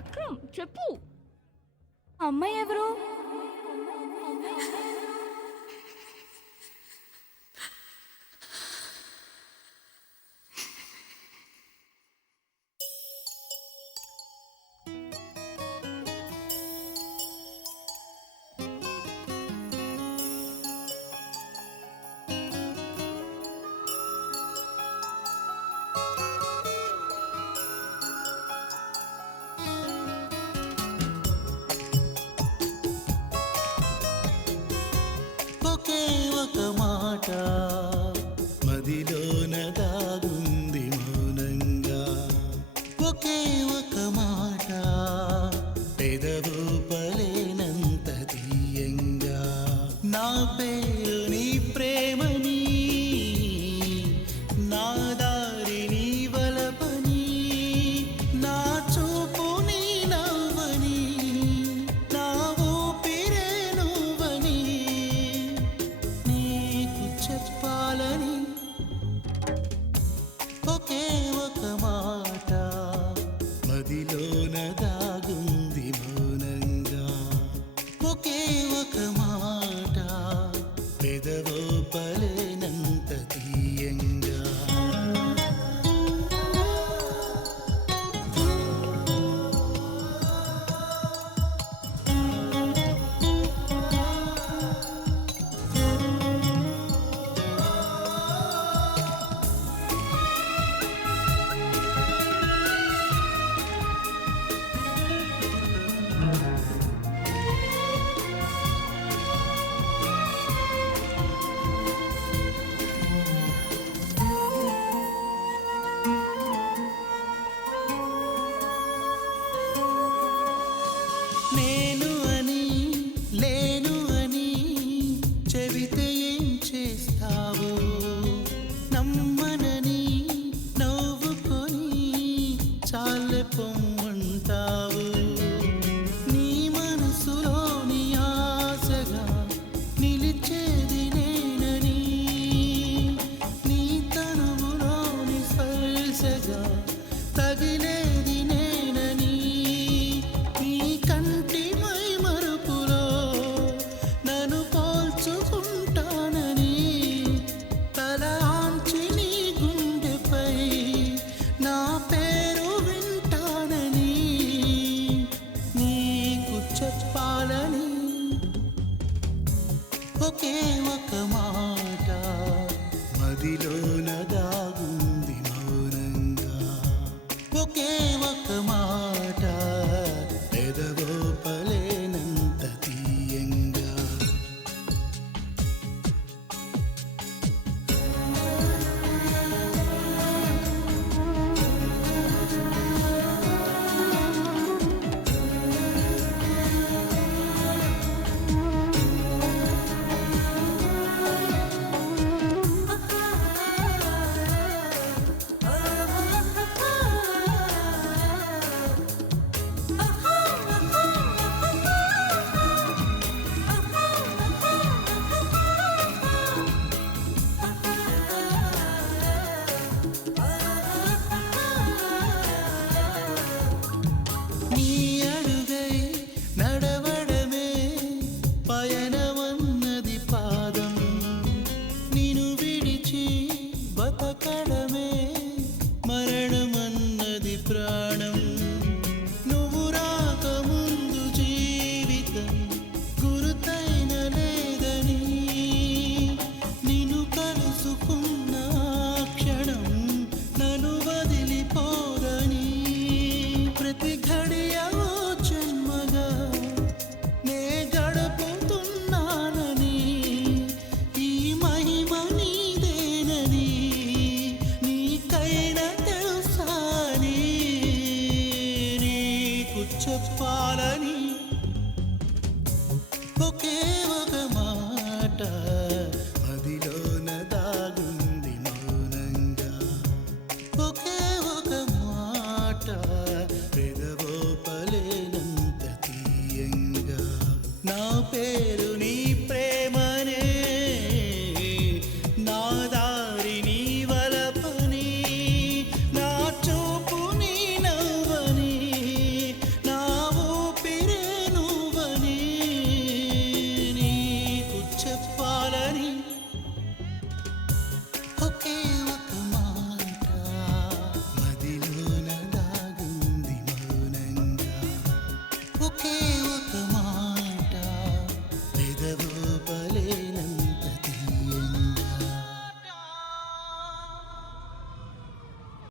చక్రం చెప్పు. అమ్మాయి ఎవరు? ఒకే ఒక మాట మదిలోన దాగుంది మౌనంగా, ఒకే ఒక మాట పెదవు పలేనంత తీయంగా. నా పేరు నీ ప్రేమని, నా దారి నీ వలపని, నా చూపు నీ నవ్వని, నా ఊపిరే నువ్వని నీకు చెప్పాలని. ఒకే ఒక మాట మదిలోన దాగుంది మౌనంగా, ఒకే ఒక మాట పెదవో పలేనంత తీయంగా. నేను అని లేను అని చెబితే ఏం చేస్తావు, నమ్మనని నవ్వుకొని చాలే పొమ్మంటావు. నీ మనసులోని ఆశగా నిలిచేది నేనని, నీ తనువులోని స్పర్శగా తగిలేది నేనని, నీ కంటి మై మరుపులో నన్ను పోల్చుకుంటానని, తల ఆంచి నీ గుండెపై నా పేరు వింటానని నీకు చెప్పాలని. ఒకే ఒక మాట మదిలో